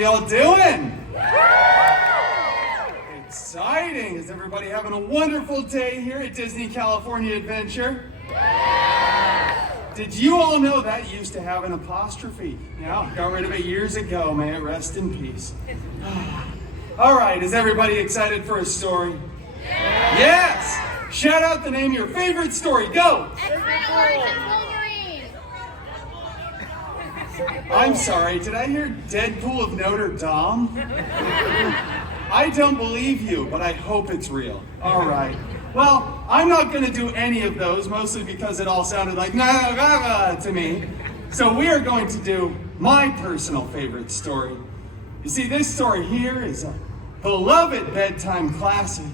we all doing? Exciting! Is everybody having a wonderful day here at Disney California Adventure? Did you all know that used to have an apostrophe? Yeah, got rid of it years ago. May it rest in peace. All right, is everybody excited for a story? Yes! Shout out the name of your favorite story. Go! Deadpool and Wolverine. I'm sorry, did I hear Deadpool of Notre Dame? I don't believe you, but I hope it's real. All right. Well, I'm not going to do any of those, mostly because it all sounded like to me. So we are going to do my personal favorite story. You see, this story here is a beloved bedtime classic,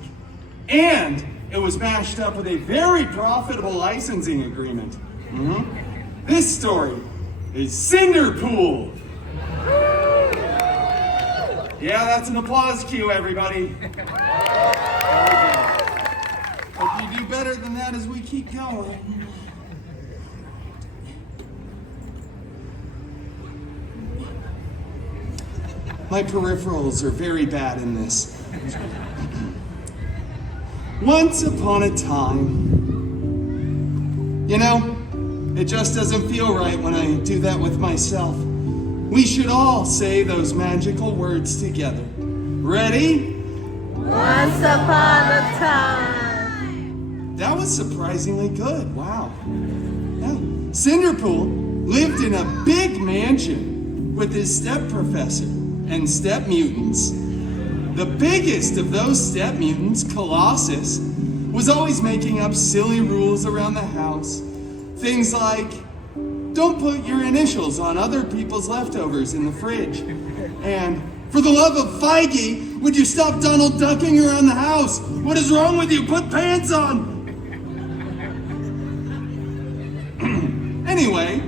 and it was mashed up with a very profitable licensing agreement. This story is Cinderpool. Yeah, that's an applause cue, everybody. Hope you do better than that as we keep going. My peripherals are very bad in this. Once upon a time, you know, it just doesn't feel right when I do that with myself. We should all say those magical words together. Ready? Once upon a time. That was surprisingly good. Wow. Yeah. Cinderpool lived in a big mansion with his step professor and step mutants. The biggest of those step mutants, Colossus, was always making up silly rules around the house. Things like, don't put your initials on other people's leftovers in the fridge. And, for the love of Feige, would you stop Donald ducking around the house? What is wrong with you? Put pants on! Anyway,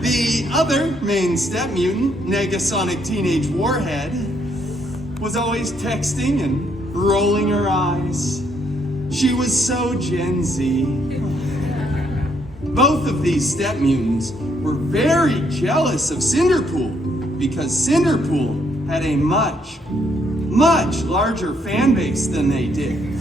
the other main step mutant, Negasonic Teenage Warhead, was always texting and rolling her eyes. She was so Gen Z. Both of these step mutants were very jealous of Cinderpool because Cinderpool had a much, much larger fan base than they did.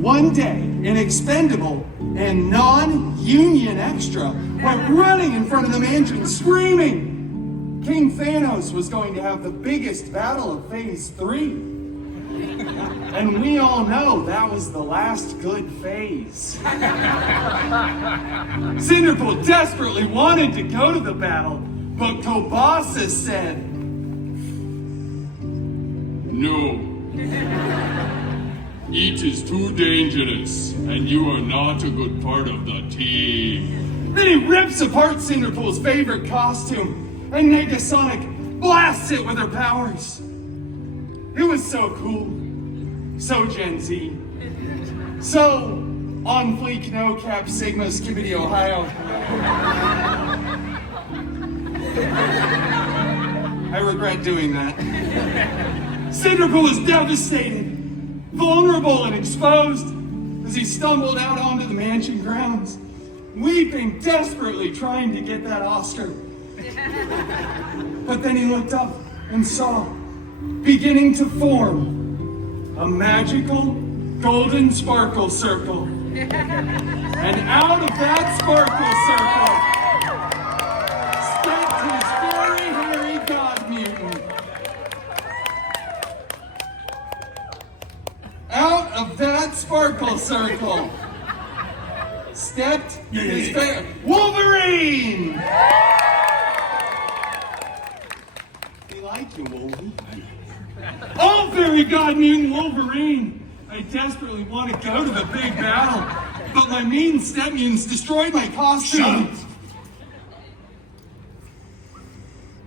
One day, an expendable and non-union extra went running in front of the mansion screaming King Thanos was going to have the biggest battle of Phase 3. And we all know that was the last good phase. Cinderpool desperately wanted to go to the battle, but Colossus said, "No. It is too dangerous, and you are not a good part of the team." Then he rips apart Cinderpool's favorite costume, and Negasonic blasts it with her powers. It was so cool. So Gen Z. So on fleek, no cap, Sigma, Skibbity, Ohio. I regret doing that. Cinderpool is devastated, vulnerable and exposed as he stumbled out onto the mansion grounds, weeping desperately trying to get that Oscar. But then he looked up and saw, beginning to form, a magical golden sparkle circle. And out of that sparkle circle stepped his very hairy god mutant. Out of that sparkle circle stepped his favorite Wolverine! We like you, Wolverine. Oh, fairy god mutant Wolverine! I desperately want to go to the big battle, but my mean step mutants destroyed my costume. Shut up.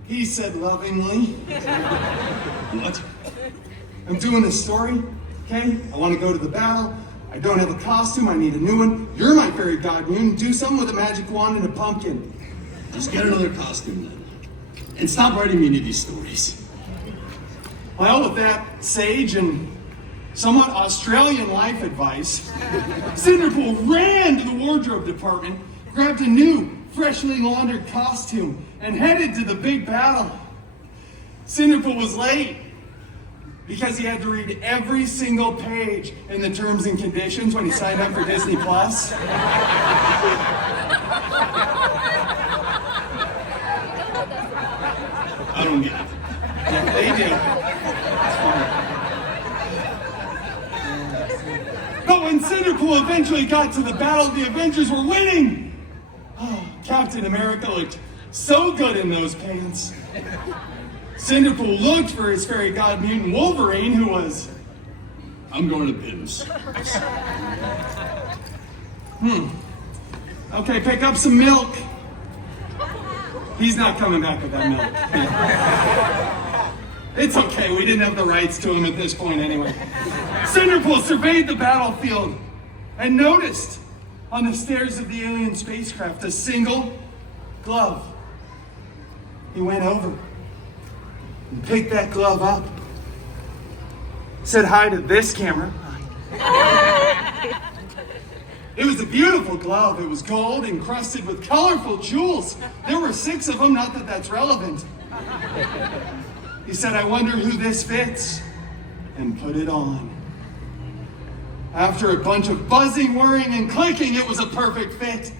He said lovingly. What? I'm doing a story, okay? I want to go to the battle. I don't have a costume, I need a new one. You're my fairy god mutant. Do something with a magic wand and a pumpkin. Just get another costume then. And stop writing me any of these stories. Well, with that sage and somewhat Australian life advice, Cinderpool ran to the wardrobe department, grabbed a new, freshly laundered costume, and headed to the big battle. Cinderpool was late because he had to read every single page in the terms and conditions when he signed up for Disney Plus. I don't get it. Yeah, they do. It's fine. But when Cinderpool eventually got to the battle, the Avengers were winning. Oh, Captain America looked so good in those pants. Cinderpool looked for his fairy god mutant Wolverine, who was... I'm going to Bim's. Okay, pick up some milk. He's not coming back with that milk. It's okay, we didn't have the rights to him at this point anyway. Cinderpool surveyed the battlefield and noticed on the stairs of the alien spacecraft a single glove. He went over and picked that glove up. Said hi to this camera. It was a beautiful glove. It was gold encrusted with colorful jewels. There were 6 of them, not that that's relevant. He said, I wonder who this fits, and put it on. After a bunch of buzzing, whirring, and clicking, it was a perfect fit.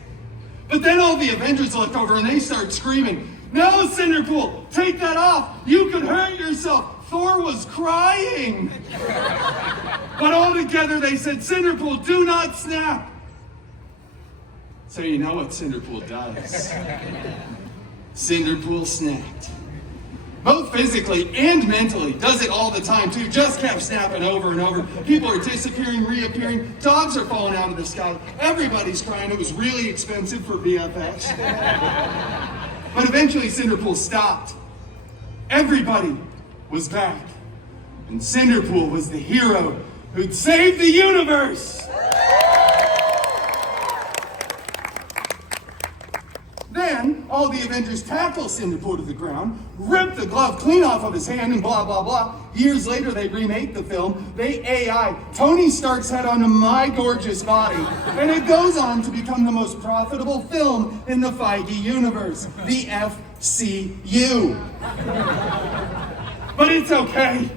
But then all the Avengers looked over and they started screaming, no, Cinderpool, take that off. You could hurt yourself. Thor was crying. But all together they said, Cinderpool, do not snap. So you know what Cinderpool does. Cinderpool snapped. Both physically and mentally. Does it all the time too. Just kept snapping over and over. People are disappearing, reappearing. Dogs are falling out of the sky. Everybody's crying. It was really expensive for VFX. But eventually Cinderpool stopped. Everybody was back. And Cinderpool was the hero who'd saved the universe. Then, all the Avengers tackle Cinderpool to the ground, rip the glove clean off of his hand, and blah, blah, blah. Years later, they remake the film. They AI Tony Stark's head onto my gorgeous body. And it goes on to become the most profitable film in the Feige universe, the FCU. But it's okay,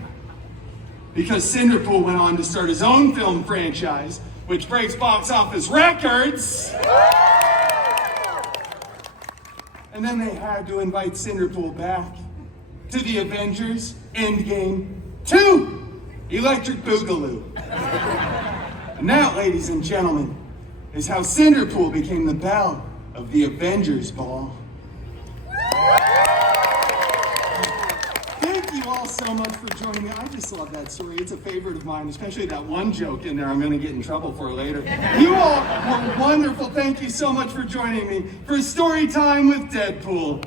because Cinderpool went on to start his own film franchise, which breaks box office records. And then they had to invite Cinderpool back to the Avengers Endgame 2, Electric Boogaloo. And that, ladies and gentlemen, is how Cinderpool became the belle of the Avengers Ball. Thank you all so much for joining me. I just love that story. It's a favorite of mine, especially that one joke in there I'm going to get in trouble for later. You all were wonderful. Thank you so much for joining me for Story Time with Deadpool.